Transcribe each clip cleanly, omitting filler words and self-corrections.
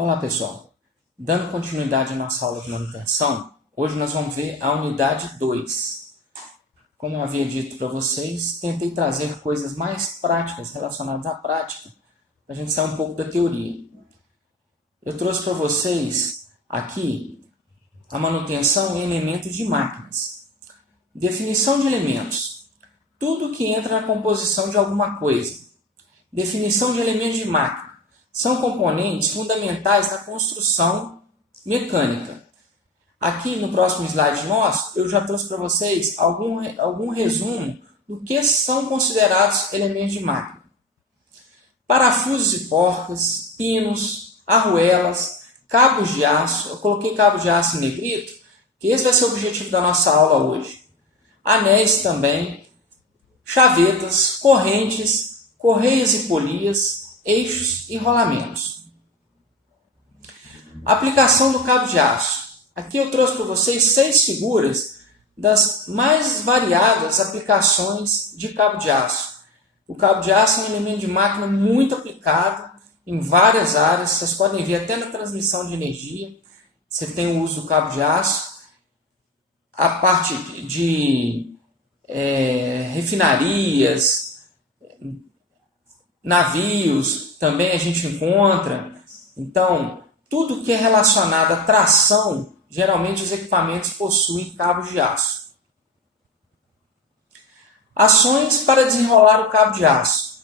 Olá pessoal, dando continuidade à nossa aula de manutenção, hoje nós vamos ver a unidade 2. Como eu havia dito para vocês, tentei trazer coisas mais práticas relacionadas à prática, para a gente sair um pouco da teoria. Eu trouxe para vocês aqui a manutenção em elementos de máquinas. Definição de elementos: tudo que entra na composição de alguma coisa. Definição de elementos de máquina: são componentes fundamentais na construção mecânica. Aqui no próximo slide eu já trouxe para vocês algum resumo do que são considerados elementos de máquina. Parafusos e porcas, pinos, arruelas, cabos de aço. Eu coloquei cabo de aço em negrito, que esse vai ser o objetivo da nossa aula hoje. Anéis também, chavetas, correntes, correias e polias, eixos e rolamentos. Aplicação do cabo de aço. Aqui eu trouxe para vocês 6 figuras das mais variadas aplicações de cabo de aço. O cabo de aço é um elemento de máquina muito aplicado em várias áreas. Vocês podem ver até na transmissão de energia. Você tem o uso do cabo de aço. A parte de refinarias, navios, também a gente encontra. Então, tudo que é relacionado à tração, geralmente os equipamentos possuem cabos de aço. Ações para desenrolar o cabo de aço.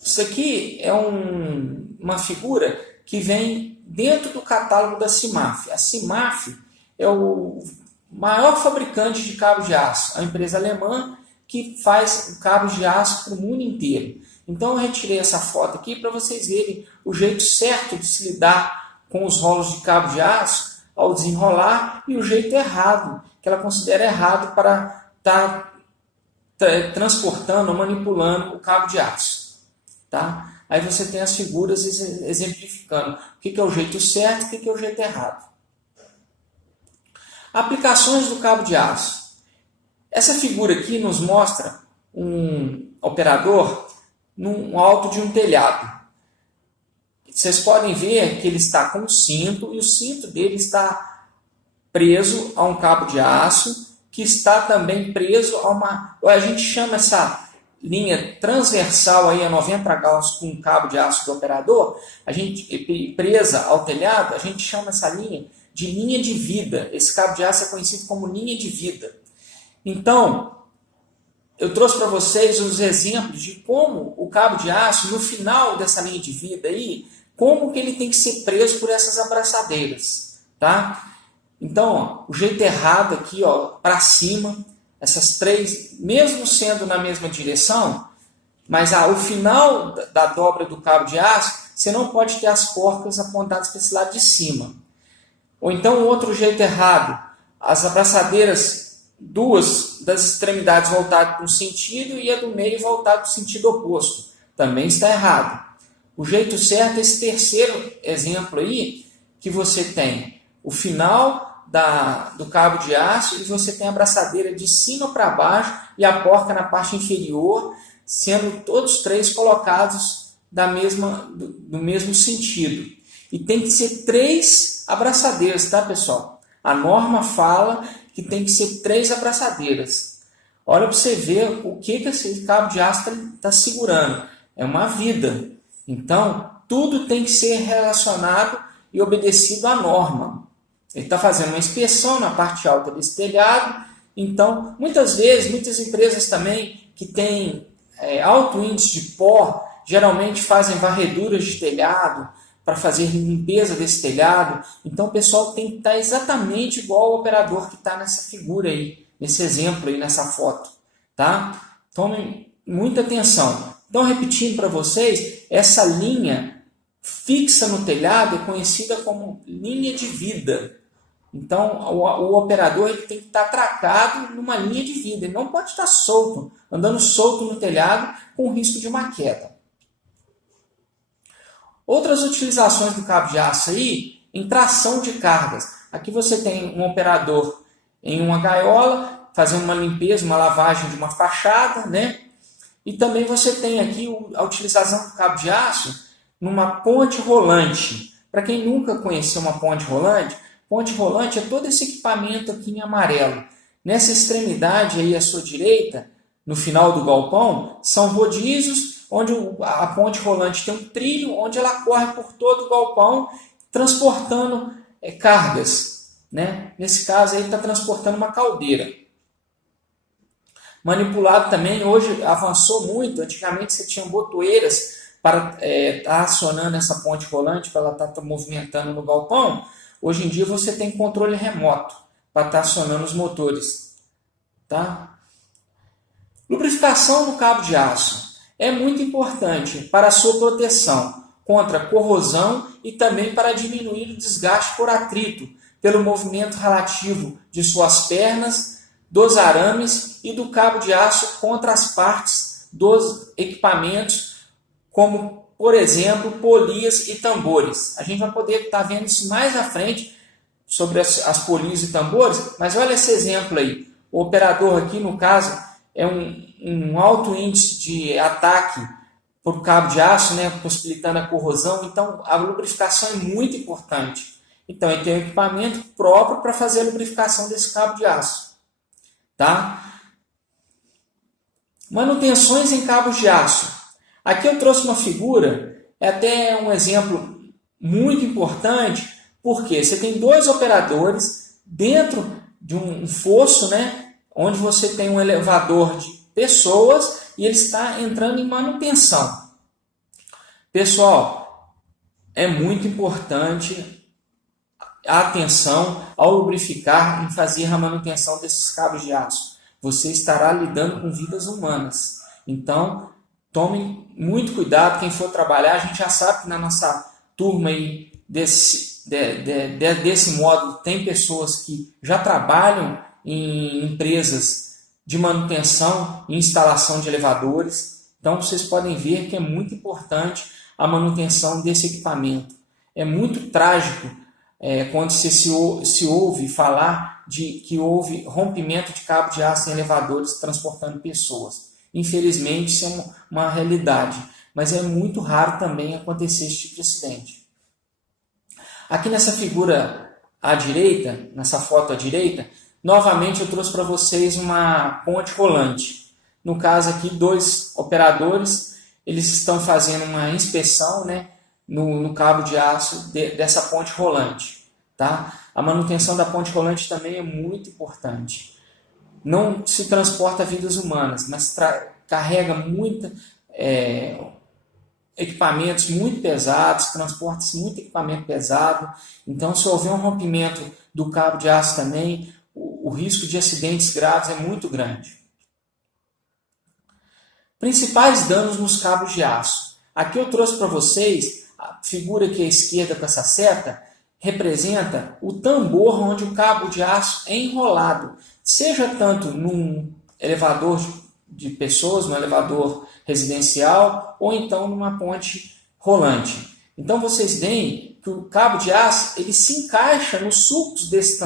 Isso aqui é uma figura que vem dentro do catálogo da CIMAF. A CIMAF é o maior fabricante de cabos de aço, a empresa alemã que faz cabos de aço para o mundo inteiro. Então eu retirei essa foto aqui para vocês verem o jeito certo de se lidar com os rolos de cabo de aço ao desenrolar e o jeito errado, que ela considera errado para estar transportando, manipulando o cabo de aço. Tá? Aí você tem as figuras exemplificando o que é o jeito certo e o que é o jeito errado. Aplicações do cabo de aço. Essa figura aqui nos mostra um operador no alto de um telhado. Vocês podem ver que ele está com um cinto e o cinto dele está preso a um cabo de aço que está também preso a uma... A gente chama essa linha transversal aí a 90 graus com um cabo de aço do operador, a gente presa ao telhado, a gente chama essa linha de linha de vida. Esse cabo de aço é conhecido como linha de vida. Então, eu trouxe para vocês os exemplos de como o cabo de aço, no final dessa linha de vida aí, como que ele tem que ser preso por essas abraçadeiras, tá? Então, ó, o jeito errado aqui, para cima, essas três, mesmo sendo na mesma direção, mas o final da dobra do cabo de aço, você não pode ter as porcas apontadas para esse lado de cima. Ou então, outro jeito errado, as abraçadeiras, duas das extremidades voltadas para um sentido e a do meio voltada para o sentido oposto. Também está errado. O jeito certo é esse terceiro exemplo aí, que você tem o final do cabo de aço e você tem a abraçadeira de cima para baixo e a porca na parte inferior, sendo todos três colocados do mesmo sentido. E tem que ser 3 abraçadeiras, tá, pessoal? A norma fala que tem que ser 3 abraçadeiras. Olha para você ver o que esse cabo de aço está segurando. É uma vida. Então, tudo tem que ser relacionado e obedecido à norma. Ele está fazendo uma inspeção na parte alta desse telhado. Então, muitas vezes, muitas empresas também que têm alto índice de pó, geralmente fazem varreduras de telhado para fazer limpeza desse telhado. Então, o pessoal tem que estar exatamente igual ao operador que está nessa figura aí, nesse exemplo aí, nessa foto. Tá? Tomem muita atenção. Então, repetindo para vocês, essa linha fixa no telhado é conhecida como linha de vida. Então, o operador ele tem que estar atracado numa linha de vida. Ele não pode estar solto, andando solto no telhado com risco de uma queda. Outras utilizações do cabo de aço aí, em tração de cargas. Aqui você tem um operador em uma gaiola, fazendo uma limpeza, uma lavagem de uma fachada, né? E também você tem aqui a utilização do cabo de aço numa ponte rolante. Para quem nunca conheceu uma ponte rolante é todo esse equipamento aqui em amarelo. Nessa extremidade aí à sua direita, no final do galpão, são rodízios onde a ponte rolante tem um trilho onde ela corre por todo o galpão transportando cargas. Né? Nesse caso aí está transportando uma caldeira. Manipulado também, hoje avançou muito, antigamente você tinha botoeiras para estar acionando essa ponte rolante, para ela estar movimentando no galpão. Hoje em dia você tem controle remoto para estar acionando os motores. Tá? Lubrificação no cabo de aço é muito importante para a sua proteção contra corrosão e também para diminuir o desgaste por atrito, pelo movimento relativo de suas pernas, dos arames e do cabo de aço contra as partes dos equipamentos, como, por exemplo, polias e tambores. A gente vai poder estar vendo isso mais à frente sobre as polias e tambores, mas olha esse exemplo aí. O operador aqui, no caso, é um alto índice de ataque por cabo de aço, né, possibilitando a corrosão. Então, a lubrificação é muito importante. Então, ele tem um equipamento próprio para fazer a lubrificação desse cabo de aço. Tá? Manutenções em cabos de aço. Aqui eu trouxe uma figura, é até um exemplo muito importante, porque você tem dois operadores dentro de um fosso, né, onde você tem um elevador de pessoas e ele está entrando em manutenção. Pessoal, é muito importante a atenção ao lubrificar e fazer a manutenção desses cabos de aço. Você estará lidando com vidas humanas. Então, tomem muito cuidado. Quem for trabalhar, a gente já sabe que na nossa turma aí desse módulo tem pessoas que já trabalham em empresas de manutenção e instalação de elevadores. Então, vocês podem ver que é muito importante a manutenção desse equipamento. É muito trágico quando se ouve falar de que houve rompimento de cabo de aço em elevadores transportando pessoas. Infelizmente, isso é uma realidade, mas é muito raro também acontecer esse tipo de acidente. Aqui nessa figura à direita, nessa foto à direita, novamente eu trouxe para vocês uma ponte rolante. No caso aqui, dois operadores, eles estão fazendo uma inspeção, né, no cabo de aço dessa ponte rolante. Tá? A manutenção da ponte rolante também é muito importante. Não se transporta vidas humanas, mas carrega equipamentos muito pesados, transporta-se muito equipamento pesado. Então, se houver um rompimento do cabo de aço também, o risco de acidentes graves é muito grande. Principais danos nos cabos de aço. Aqui eu trouxe para vocês a figura aqui à esquerda com essa seta, representa o tambor onde o cabo de aço é enrolado, seja tanto num elevador de pessoas, num elevador residencial, ou então numa ponte rolante. Então vocês veem que o cabo de aço ele se encaixa nos sulcos desse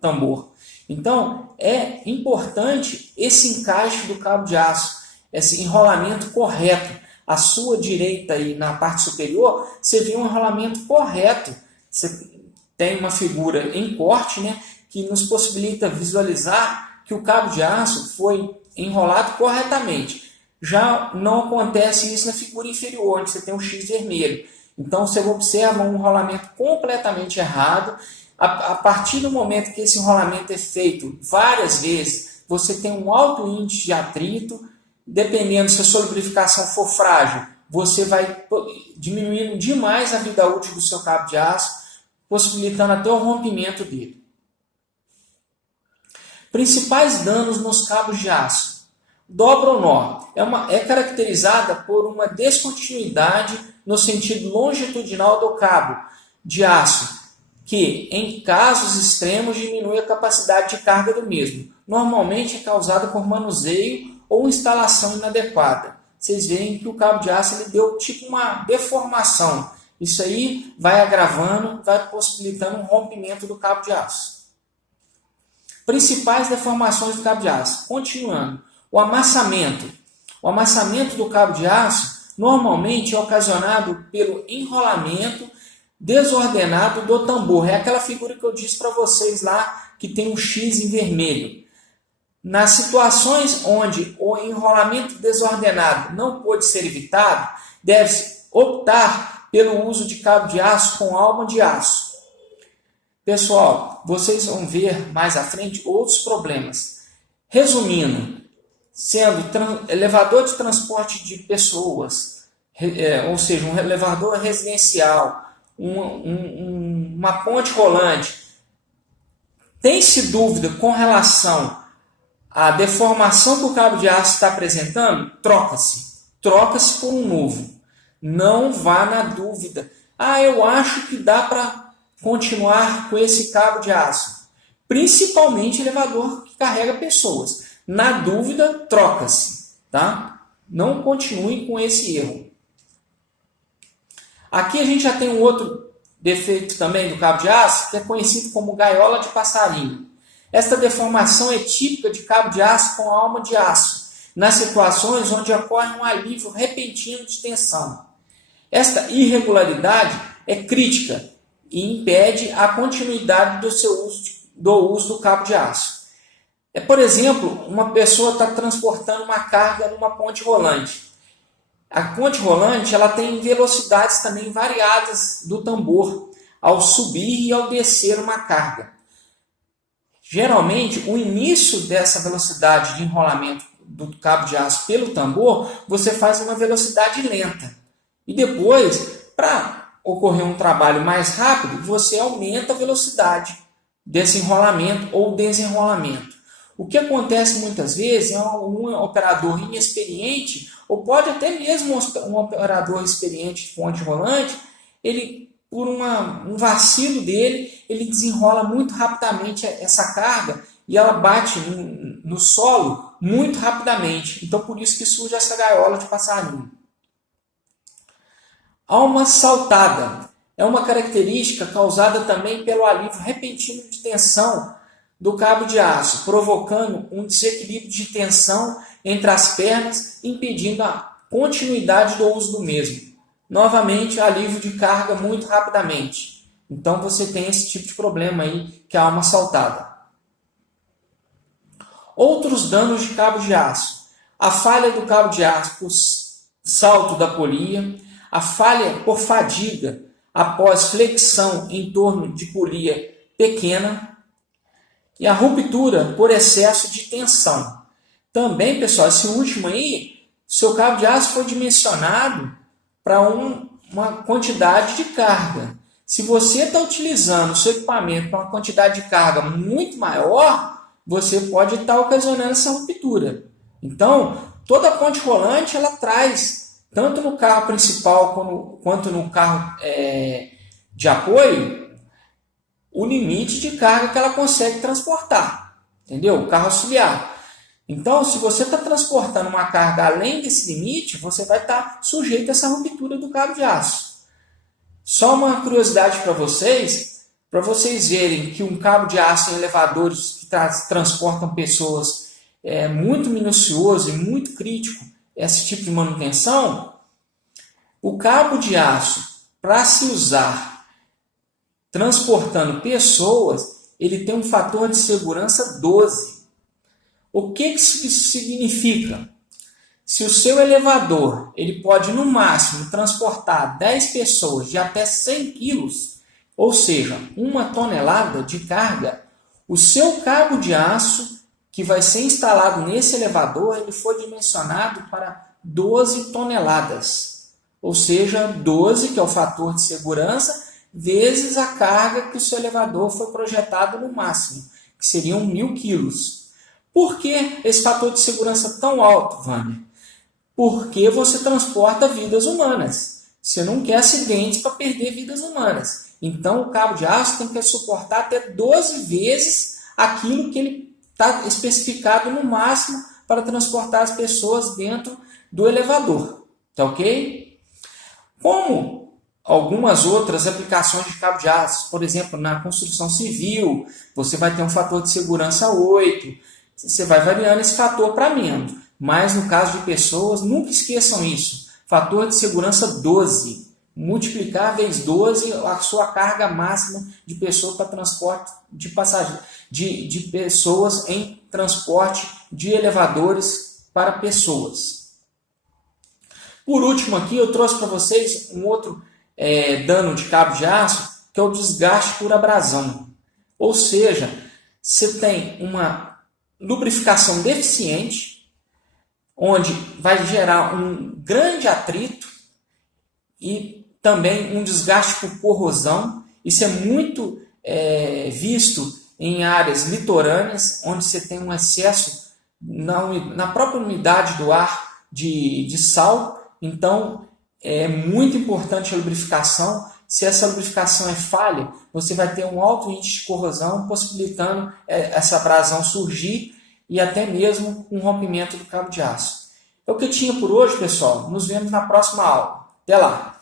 tambor. Então é importante esse encaixe do cabo de aço, esse enrolamento correto. À sua direita aí na parte superior, você vê um enrolamento correto. Você tem uma figura em corte, né, que nos possibilita visualizar que o cabo de aço foi enrolado corretamente. Já não acontece isso na figura inferior, onde você tem um X vermelho. Então você observa um enrolamento completamente errado. A partir do momento que esse enrolamento é feito várias vezes, você tem um alto índice de atrito. Dependendo se a sua lubrificação for frágil, você vai diminuindo demais a vida útil do seu cabo de aço, possibilitando até o rompimento dele. Principais danos nos cabos de aço. Dobra ou nó. É caracterizada por uma descontinuidade no sentido longitudinal do cabo de aço, que, em casos extremos, diminui a capacidade de carga do mesmo. Normalmente é causada por manuseio ou instalação inadequada. Vocês veem que o cabo de aço ele deu tipo uma deformação. Isso aí vai agravando, vai possibilitando um rompimento do cabo de aço. Principais deformações do cabo de aço. Continuando. O amassamento. O amassamento do cabo de aço normalmente é ocasionado pelo enrolamento desordenado do tambor. É aquela figura que eu disse para vocês lá, que tem um X em vermelho. Nas situações onde o enrolamento desordenado não pode ser evitado, deve-se optar pelo uso de cabo de aço com alma de aço. Pessoal, vocês vão ver mais à frente outros problemas. Resumindo, sendo elevador de transporte de pessoas, ou seja, um elevador residencial, uma ponte rolante, tem-se dúvida com relação à deformação que o cabo de aço está apresentando? Troca-se por um novo. Não vá na dúvida. Eu acho que dá para continuar com esse cabo de aço. Principalmente elevador que carrega pessoas. Na dúvida, troca-se. Tá? Não continue com esse erro. Aqui a gente já tem um outro defeito também do cabo de aço, que é conhecido como gaiola de passarinho. Esta deformação é típica de cabo de aço com alma de aço, nas situações onde ocorre um alívio repentino de tensão. Esta irregularidade é crítica e impede a continuidade do uso do cabo de aço. Por exemplo, uma pessoa está transportando uma carga numa ponte rolante. A ponte rolante ela tem velocidades também variadas do tambor ao subir e ao descer uma carga. Geralmente, o início dessa velocidade de enrolamento do cabo de aço pelo tambor, você faz uma velocidade lenta. E depois, para ocorrer um trabalho mais rápido, você aumenta a velocidade desse enrolamento ou desenrolamento. O que acontece muitas vezes é um operador inexperiente, ou pode até mesmo um operador experiente de ponte rolante, ele, por um vacilo dele, ele desenrola muito rapidamente essa carga e ela bate no solo muito rapidamente. Então, por isso que surge essa gaiola de passarinho. Alma saltada é uma característica causada também pelo alívio repentino de tensão do cabo de aço, provocando um desequilíbrio de tensão entre as pernas, impedindo a continuidade do uso do mesmo. Novamente, alívio de carga muito rapidamente. Então, você tem esse tipo de problema aí, que é a alma saltada. Outros danos de cabo de aço. A falha do cabo de aço por salto da polia, a falha por fadiga após flexão em torno de polia pequena, e a ruptura por excesso de tensão. Também, pessoal, esse último aí, seu cabo de aço foi dimensionado para uma quantidade de carga. Se você está utilizando o seu equipamento para uma quantidade de carga muito maior, você pode estar ocasionando essa ruptura. Então, toda a ponte rolante ela traz, tanto no carro principal quanto no carro de apoio, o limite de carga que ela consegue transportar, entendeu? O carro auxiliar. Então, se você está transportando uma carga além desse limite, você vai estar sujeito a essa ruptura do cabo de aço. Só uma curiosidade para vocês verem que um cabo de aço em elevadores que transportam pessoas é muito minucioso e muito crítico esse tipo de manutenção. O cabo de aço, para se usar transportando pessoas, ele tem um fator de segurança 12. O que isso significa? Se o seu elevador ele pode, no máximo, transportar 10 pessoas de até 100 quilos, ou seja, 1 tonelada de carga, o seu cabo de aço que vai ser instalado nesse elevador, ele foi dimensionado para 12 toneladas. Ou seja, 12, que é o fator de segurança, vezes a carga que o seu elevador foi projetado no máximo, que seriam 1.000 quilos. Por que esse fator de segurança tão alto, Wander? Porque você transporta vidas humanas. Você não quer acidentes para perder vidas humanas. Então, o cabo de aço tem que suportar até 12 vezes aquilo que ele está especificado no máximo para transportar as pessoas dentro do elevador. Tá ok? Como algumas outras aplicações de cabo de aço, por exemplo, na construção civil, você vai ter um fator de segurança 8, você vai variando esse fator para menos. Mas no caso de pessoas, nunca esqueçam isso, fator de segurança 12, multiplicar vezes 12 a sua carga máxima de pessoas para transporte de passageiros, de pessoas em transporte de elevadores para pessoas. Por último aqui, eu trouxe para vocês um outro dano de cabo de aço, que é o desgaste por abrasão. Ou seja, você tem uma lubrificação deficiente, onde vai gerar um grande atrito e também um desgaste por corrosão. Isso é muito visto em áreas litorâneas, onde você tem um excesso na própria umidade do ar de sal. Então, é muito importante a lubrificação. Se essa lubrificação é falha, você vai ter um alto índice de corrosão, possibilitando essa abrasão surgir e até mesmo um rompimento do cabo de aço. É o que eu tinha por hoje, pessoal. Nos vemos na próxima aula. Até lá!